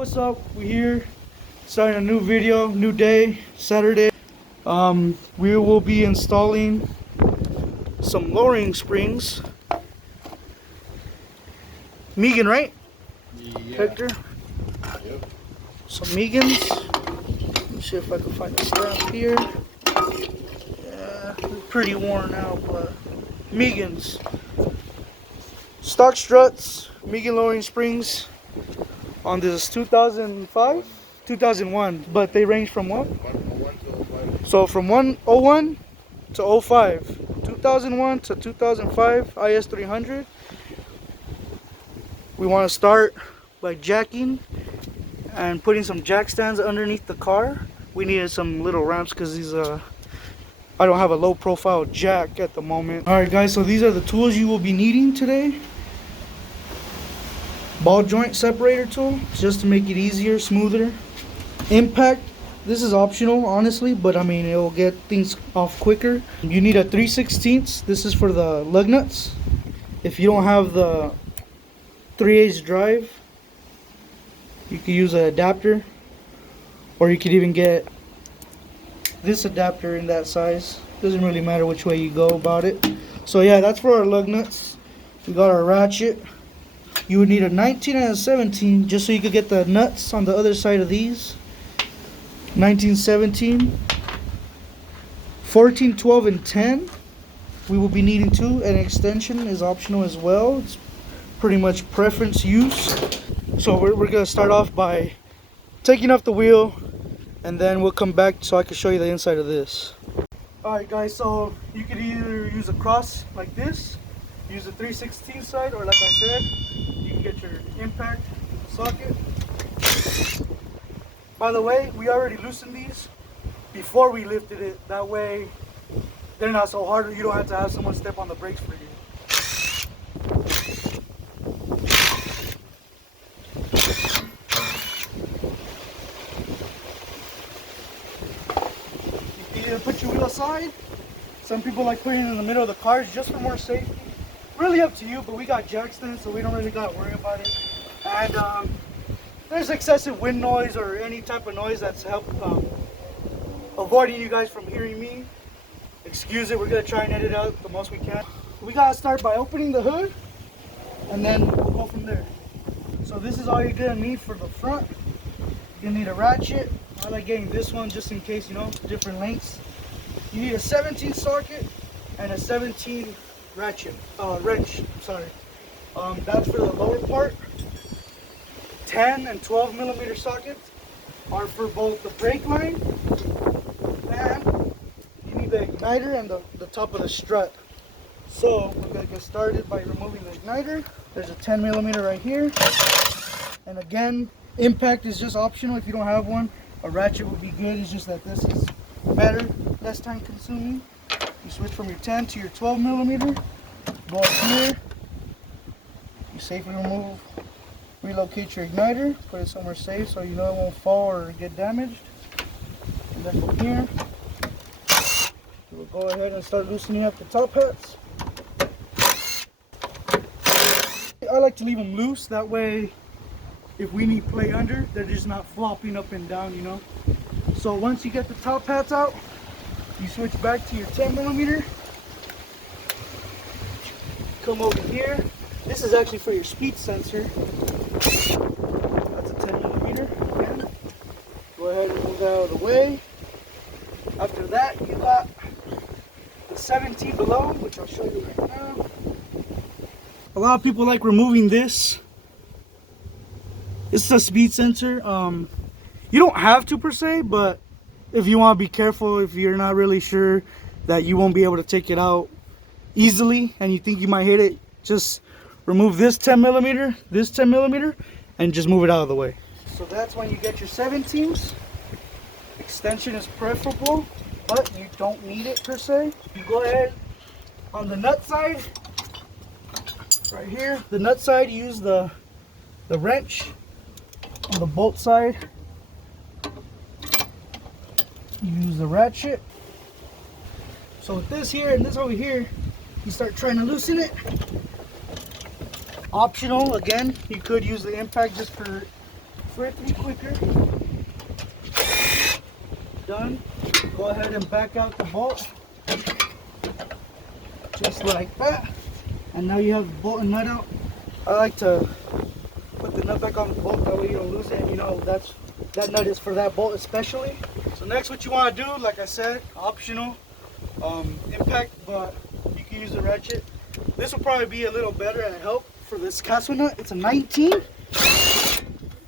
what's up? We're here starting a new video, new day, Saturday. We will be installing some lowering springs. Megan, right? Yeah. Hector? Yep. Some Megans. Let me see if I can find a stamp here. Yeah, they're pretty worn out, but Megans. Stock struts, Megan lowering springs on this 2005? 2001, but they range from what? 101 to 05. So from 101 to 05, 2001 to 2005 IS300. We want to start by jacking and putting some jack stands underneath the car. We needed some little ramps because these I don't have a low profile jack at the moment. Alright guys, so these are the tools you will be needing today. Ball joint separator tool, just to make it easier, smoother. Impact, this is optional honestly, but I mean it will get things off quicker. You need a 3/16. This is for the lug nuts. If you don't have the 3/8 drive, you can use an adapter, or you could even get this adapter in that size. Doesn't really matter which way you go about it. So yeah, that's for our lug nuts. We got our ratchet. You would need a 19 and a 17 just so you could get the nuts on the other side of these. 19, 17, 14, 12, and 10. We will be needing two. An extension is optional as well. It's pretty much preference use. So we're going to start off by taking off the wheel, and then we'll come back so I can show you the inside of this. Alright guys, so you could either use a cross like this, use the 3/16 side, or like I said, you can get your impact socket. By the way, we already loosened these before we lifted it. That way they're not so hard. You don't have to have someone step on the brakes for you. You can either put your wheel aside. Some people like putting it in the middle of the cars just for more safety. Really up to you, but we got jack stands, so we don't really got to worry about it. And there's excessive wind noise or any type of noise that's avoiding you guys from hearing me. Excuse it, we're going to try and edit out the most we can. We got to start by opening the hood, and then we'll go from there. So this is all you're going to need for the front. You'll need a ratchet. I like getting this one just in case, you know, different lengths. You need a 17 socket and a 17 ratchet, wrench, sorry. That's for the lower part. 10 and 12 millimeter sockets are for both the brake line, and you need the igniter and the top of the strut. So we're going to get started by removing the igniter. There's a 10 millimeter right here. And again, impact is just optional if you don't have one. A ratchet would be good, it's just that this is better, less time consuming. You switch from your 10 to your 12 millimeter. Go up here. You safely relocate your igniter. Put it somewhere safe so you know it won't fall or get damaged. And then from here, we'll go ahead and start loosening up the top hats. I like to leave them loose. That way, if we need play under, they're just not flopping up and down, you know. So once you get the top hats out, you switch back to your 10 millimeter. Come over here. This is actually for your speed sensor. That's a 10 millimeter. Again. Go ahead and move that out of the way. After that, you got the 17 below, which I'll show you right now. A lot of people like removing this. It's a speed sensor. You don't have to per se, but if you want to be careful, if you're not really sure that you won't be able to take it out easily and you think you might hit it, just remove this 10 millimeter, and just move it out of the way. So that's when you get your 17s. Extension is preferable, but you don't need it per se. You go ahead on the nut side, right here. The nut side, you use the wrench. On the bolt side, you use the ratchet. So with this here and this over here, you start trying to loosen it. Optional, again, you could use the impact just for for it to be quicker. Done. Go ahead and back out the bolt. Just like that. And now you have the bolt and nut out. I like to put the nut back on the bolt, that way you don't lose it. And you know, that nut is for that bolt especially. So next what you want to do, like I said, optional impact, but you can use a ratchet. This will probably be a little better at help for this castle nut. It's a 19.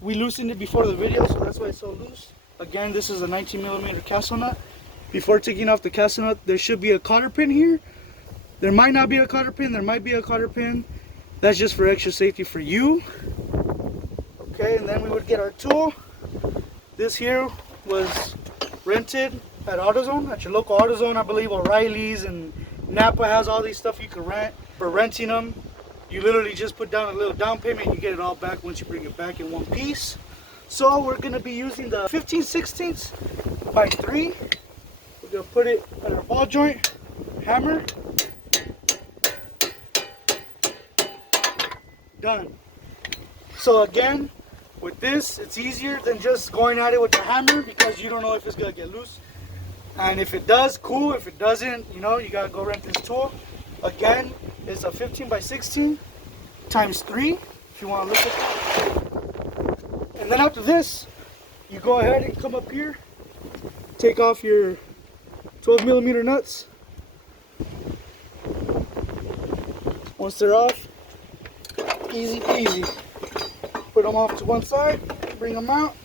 We loosened it before the video, so that's why it's so loose. Again, this is a 19mm castle nut. Before taking off the castle nut, there should be a cotter pin here. There might not be a cotter pin, there might be a cotter pin. That's just for extra safety for you. Okay, and then we would get our tool. This here was rented at AutoZone, at your local AutoZone, I believe. O'Reilly's and Napa has all these stuff you can rent. For renting them, you literally just put down a little down payment and you get it all back once you bring it back in one piece. So we're going to be using the 15/16 by 3. We're going to put it on our ball joint, hammer. Done. So again, with this, it's easier than just going at it with the hammer because you don't know if it's going to get loose. And if it does, cool. If it doesn't, you know, you got to go rent this tool. Again, it's a 15/16 times 3, if you want to look at that. And then after this, you go ahead and come up here, take off your 12mm nuts. Once they're off, easy peasy. Put them off to one side, bring them out,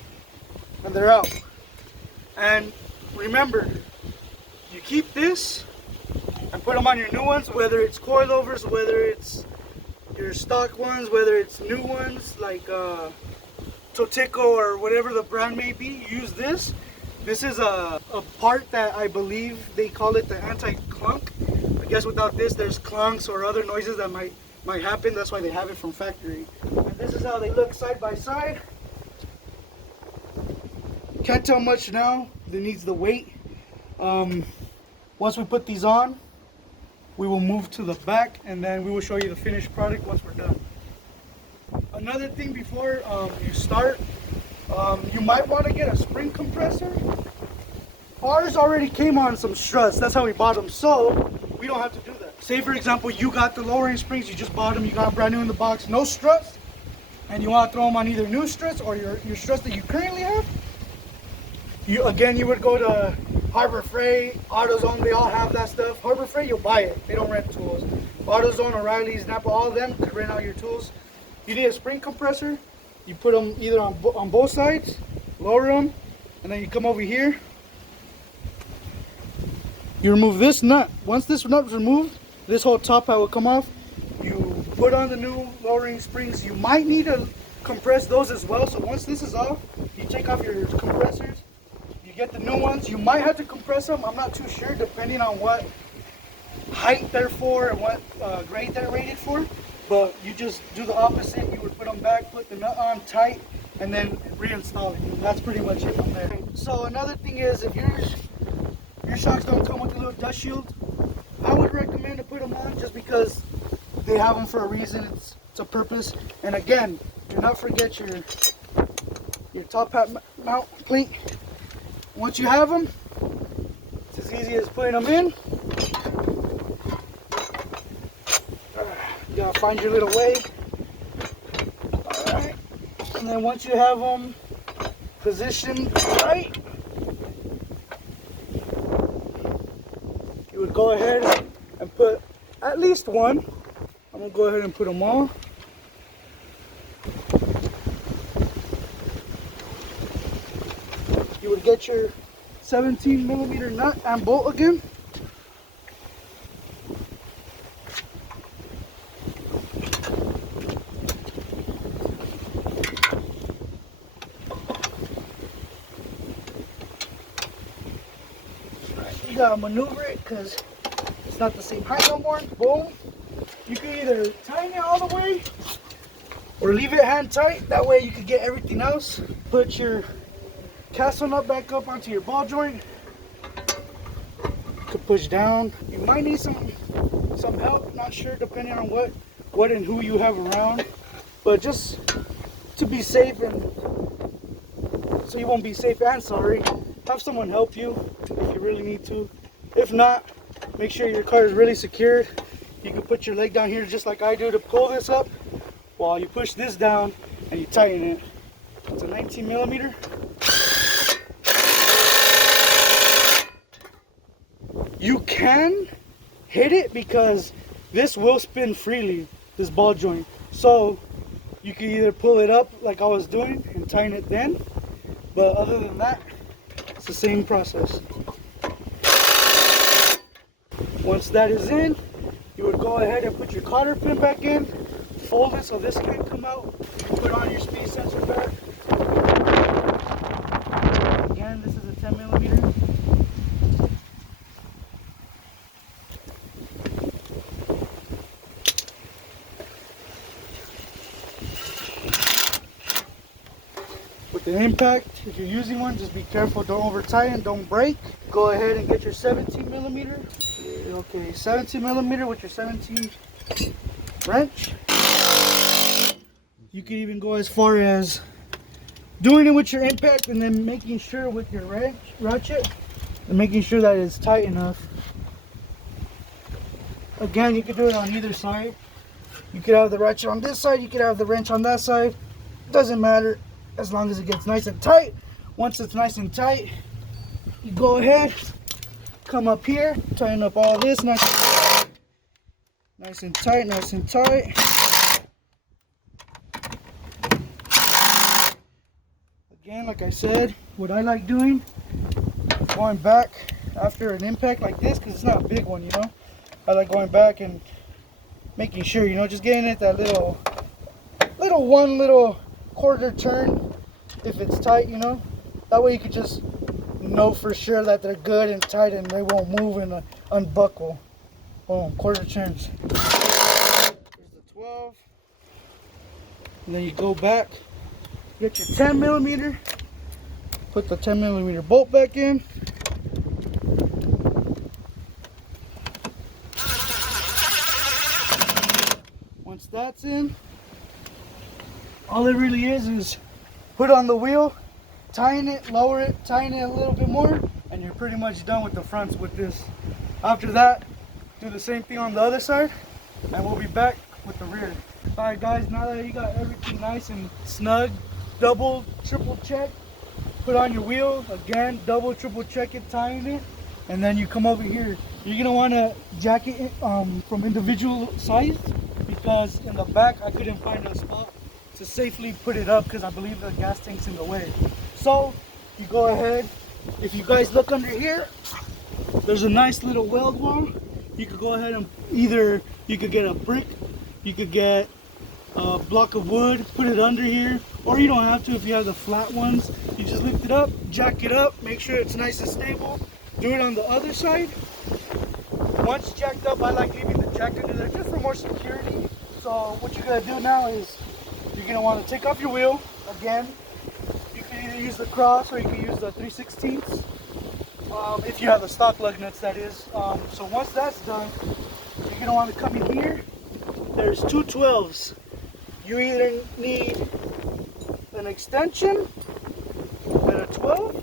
and they're out. And remember, you keep this and put them on your new ones, whether it's coilovers, whether it's your stock ones, whether it's new ones like Totico or whatever the brand may be. Use this. This is a part that I believe they call it the anti-clunk. I guess without this, there's clunks or other noises that might happen. That's why they have it from factory. And this is how they look side by side. Can't tell much now. It needs the weight. Once we put these on, we will move to the back and then we will show you the finished product once we're done. Another thing before you start, you might want to get a spring compressor. Ours already came on some struts. That's how we bought them, so we don't have to do that. Say for example, you got the lowering springs, you just bought them, you got them brand new in the box, no struts, and you want to throw them on either new struts or your struts that you currently have. You would go to Harbor Freight, AutoZone, they all have that stuff. Harbor Freight, you'll buy it. They don't rent tools. AutoZone, O'Reilly's, Napa, all of them could rent out your tools. You need a spring compressor. You put them either on both sides, lower them, and then you come over here. You remove this nut. Once this nut is removed, this whole top hat will come off. You put on the new lowering springs. You might need to compress those as well. So once this is off, you take off your compressors. Get the new ones. You might have to compress them. I'm not too sure, depending on what height they're for and what grade they're rated for. But you just do the opposite. You would put them back, put the nut on tight, and then reinstall it. And that's pretty much it from there. So another thing is, if your shocks don't come with a little dust shield, I would recommend to put them on just because they have them for a reason. It's a purpose. And again, do not forget your top hat mount plate. Once you have them, it's as easy as putting them in. You gotta find your little way. Alright. And then once you have them positioned right, you would go ahead and put at least one. I'm gonna go ahead and put them all. You would get your 17mm nut and bolt again. You gotta maneuver it because it's not the same height no more. Boom. You can either tighten it all the way or leave it hand tight. That way you can get everything else. Put your castle nut back up onto your ball joint. You could push down. You might need some help, not sure, depending on what and who you have around. But just to be safe and so you won't be safe and sorry. Have someone help you if you really need to. If not, make sure your car is really secured. You can put your leg down here just like I do to pull this up while you push this down and you tighten it. It's a 19 millimeter. You can hit it because this will spin freely, this ball joint. So you can either pull it up like I was doing and tighten it then, but other than that, it's the same process. Once that is in, you would go ahead and put your cotter pin back in, fold it so this can come out, put on your speed sensor back. Again, this is a 10 millimeter. With the impact, if you're using one, just be careful, don't over tighten, don't break. Go ahead and get your 17 millimeter. Okay, 17 millimeter with your 17 wrench. You can even go as far as doing it with your impact and then making sure with your ratchet and making sure that it's tight enough. Again, you can do it on either side. You could have the ratchet on this side, you could have the wrench on that side. Doesn't matter as long as it gets nice and tight. Once it's nice and tight, you go ahead, come up here, tighten up all this nice and tight, nice and tight. Again, like I said, what I like doing, going back after an impact like this, because it's not a big one, you know. I like going back and making sure, you know, just getting it that little quarter turn if it's tight, you know. That way you could just know for sure that they're good and tight and they won't move and unbuckle. Boom, quarter turns. Here's the 12. And then you go back, get your 10 millimeter, put the 10 millimeter bolt back in. Once that's in, all it really is put on the wheel, tighten it, lower it, tighten it a little bit more, and you're pretty much done with the fronts with this. After that, do the same thing on the other side, and we'll be back with the rear. Alright guys, now that you got everything nice and snug, double, triple check, put on your wheel, again, double, triple check it, tighten it, and then you come over here. You're going to want to jack it from individual size, because in the back I couldn't find a spot to safely put it up because I believe the gas tank's in the way. So you go ahead, if you guys look under here, there's a nice little weld wall. You could go ahead and either you could get a brick, you could get a block of wood, put it under here, or you don't have to if you have the flat ones. You just lift it up, jack it up, make sure it's nice and stable. Do it on the other side. Once jacked up, I like leaving the jack under there just for more security. So what you're gonna do now is you're going to want to take off your wheel. Again, you can either use the cross or you can use the 3/16. If you have the stock lug nuts, that is. So once that's done, you're going to want to come in here. There's two 12s. You either need an extension and a 12,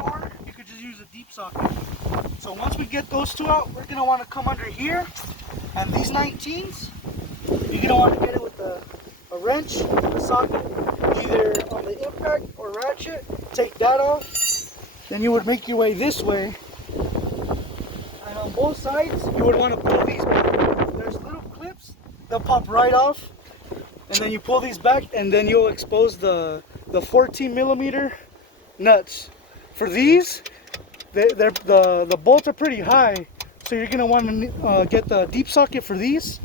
or you could just use a deep socket. So once we get those two out, we're going to want to come under here, and these 19s, you're going to want to get it with a wrench, the socket, either on the impact or ratchet. Take that off. Then you would make your way this way. And on both sides, you would want to pull these back. There's little clips. They'll pop right off. And then you pull these back, and then you'll expose the 14 millimeter nuts. For these, the bolts are pretty high. So you're going to want to get the deep socket for these.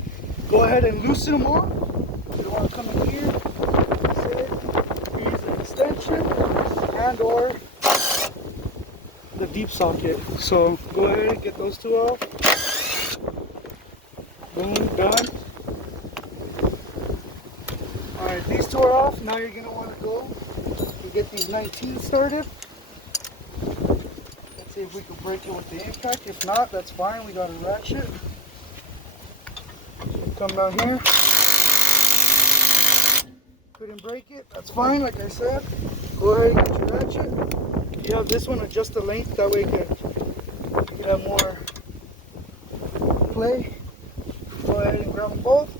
Go ahead and loosen them all. You want to come in here, use an extension and or the deep socket. So go ahead and get those two off. Boom, done. Alright, these two are off. Now you're going to want to go and get these 19 started. Let's see if we can break it with the impact. If not, that's fine. We got a ratchet. Come down here. Couldn't break it. That's fine, like I said. Go ahead and get your ratchet. You have this one, adjust the length, that way you can have more play. Go ahead and grab them both.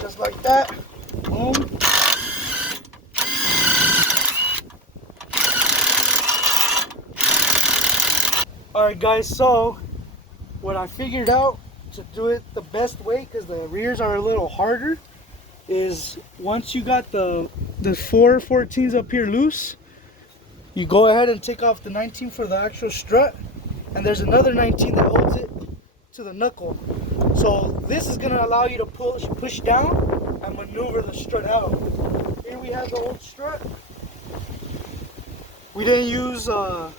Just like that. Boom. Alright guys, so what I figured out to do it the best way, because the rears are a little harder, is once you got the 414s up here loose, you go ahead and take off the 19 for the actual strut, and there's another 19 that holds it to the knuckle. So this is going to allow you to push down and maneuver the strut out. Here we have the old strut. We didn't use a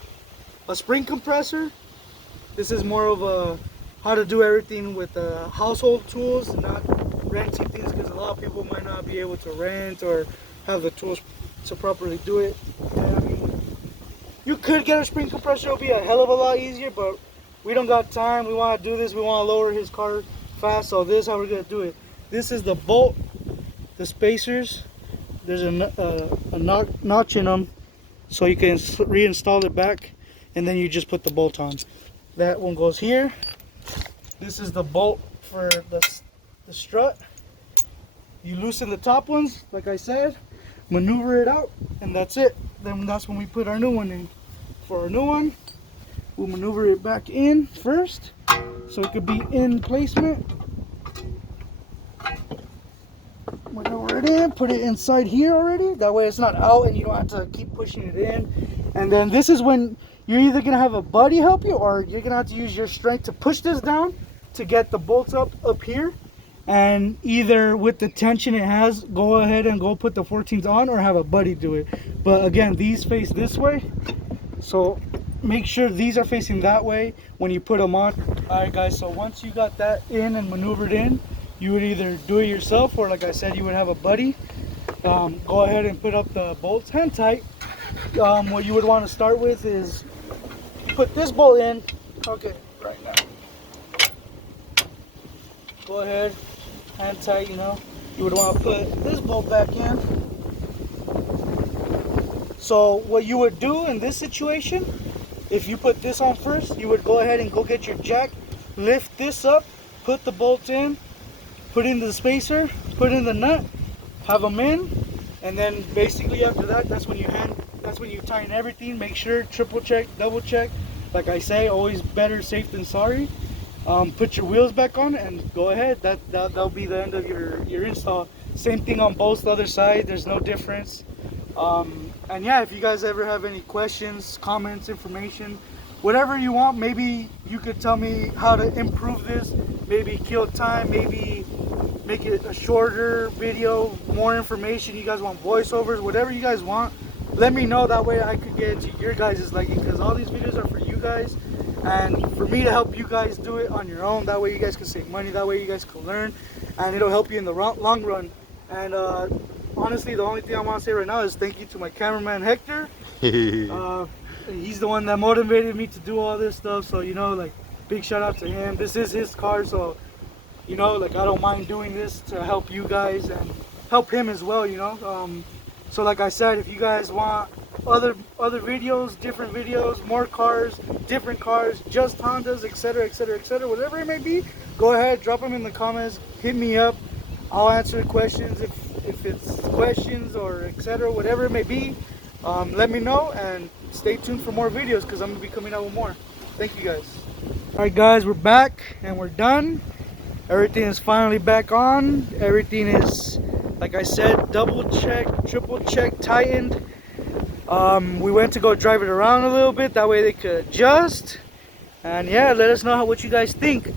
spring compressor. This is more of a how to do everything with household tools, not renting things, because a lot of people might not be able to rent or have the tools to properly do it. And I mean, you could get a spring compressor, it'll be a hell of a lot easier, but we don't got time. We want to do this, we want to lower his car fast, so this is how we're going to do it. This is the bolt, the spacers. There's a notch in them, so you can reinstall it back, and then you just put the bolt on. That one goes here. This is the bolt for the strut. You loosen the top ones, like I said, maneuver it out, and that's it. Then that's when we put our new one in. For our new one, we'll maneuver it back in first, so it could be in placement. Maneuver it in, put it inside here already. That way it's not out and you don't have to keep pushing it in. And then this is when you're either gonna have a buddy help you, or you're gonna have to use your strength to push this down to get the bolts up here. And either with the tension it has, go ahead and go put the 14s on, or have a buddy do it. But again, these face this way, so make sure these are facing that way when you put them on. Alright guys, so once you got that in and maneuvered in, you would either do it yourself, or like I said, you would have a buddy. Go ahead and put up the bolts hand tight. What you would want to start with is put this bolt in. Okay, right now. Go ahead, hand tight, you know. You would want to put this bolt back in. So what you would do in this situation, if you put this on first, you would go ahead and go get your jack, lift this up, put the bolt in, put in the spacer, put in the nut, have them in, and then basically after that, that's when you tighten everything. Make sure, triple check, double check. Like I say, always better safe than sorry. Put your wheels back on and go ahead. That'll be the end of your install. Same thing on both the other side. There's no difference. And yeah, if you guys ever have any questions, comments, information, whatever you want, maybe you could tell me how to improve this, maybe kill time, maybe make it a shorter video, more information. You guys want voiceovers, whatever you guys want, let me know. That way I could get into your guys' liking, because all these videos are for you guys and for me to help you guys do it on your own. That way you guys can save money, that way you guys can learn, and it'll help you in the long run. And honestly, the only thing I want to say right now is thank you to my cameraman Hector. He's the one that motivated me to do all this stuff, so you know, like, big shout out to him. This is his car, so you know, like, I don't mind doing this to help you guys and help him as well, you know. So like I said, if you guys want other videos, different videos, more cars, different cars, just Hondas, etc, etc, etc, whatever it may be, go ahead, drop them in the comments, hit me up. I'll answer questions if it's questions or etc, whatever it may be. Let me know and stay tuned for more videos, because I'm gonna be coming out with more. Thank you guys. Alright guys, we're back and we're done. Everything is finally back on. Everything is, like I said, double check, triple check, tightened. We went to go drive it around a little bit, that way they could adjust. And yeah, let us know what you guys think.